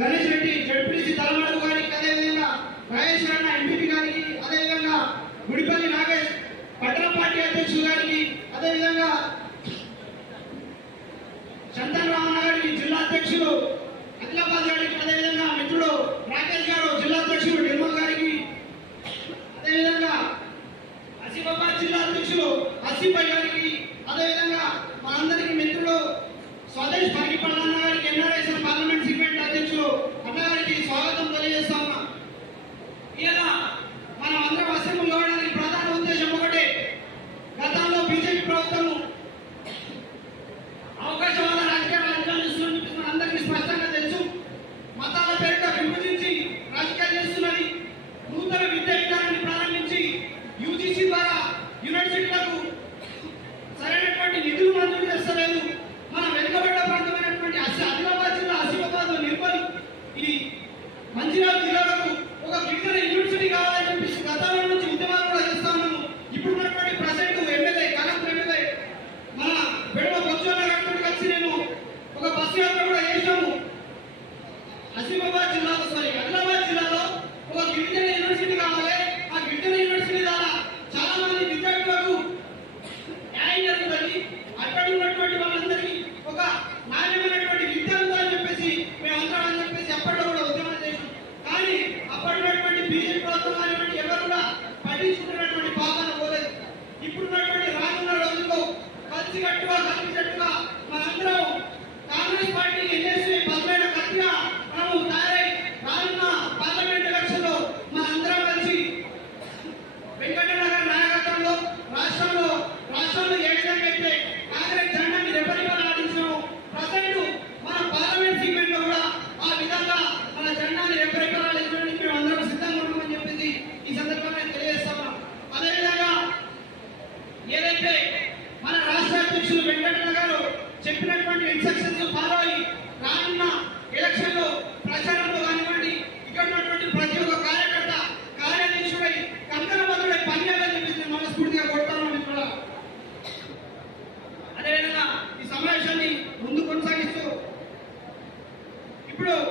Ganesh Reddy ZPC Talamadugu గారికి అదేవిధంగా రాజేష్ అన్న ఎంపీపీ గారికి అదేవిధంగా గుడిపల్లి నాగేష్ పట్టణ పార్టీ అధ్యక్షుడు గారికి అదేవిధంగా చందన్ రామన్న గారికి జిల్లా అధ్యక్షుడు అఖిలాబాద్ గారికి అదేవిధంగా మిత్రుడు రాకేష్ గారు జిల్లా అధ్యక్షుడు నిర్మల్ గారికి అదేవిధంగా ఆసిఫాబాద్ జిల్లా అధ్యక్షుడు ఆసిఫ్ గారికి అదేవిధంగా మనందరికీ మిత్రుడు స్వదేశ్ భాగ్యపల్లి గారికి ఎన్ఆర్ఐఎస్ పాలన సీట్లకు సరైనటువంటి నిధులు మంజూరు చేస్తలేదు. ఉన్నటువంటి వాళ్ళందరికీ ఒక నాణ్యమైనటువంటి Bro.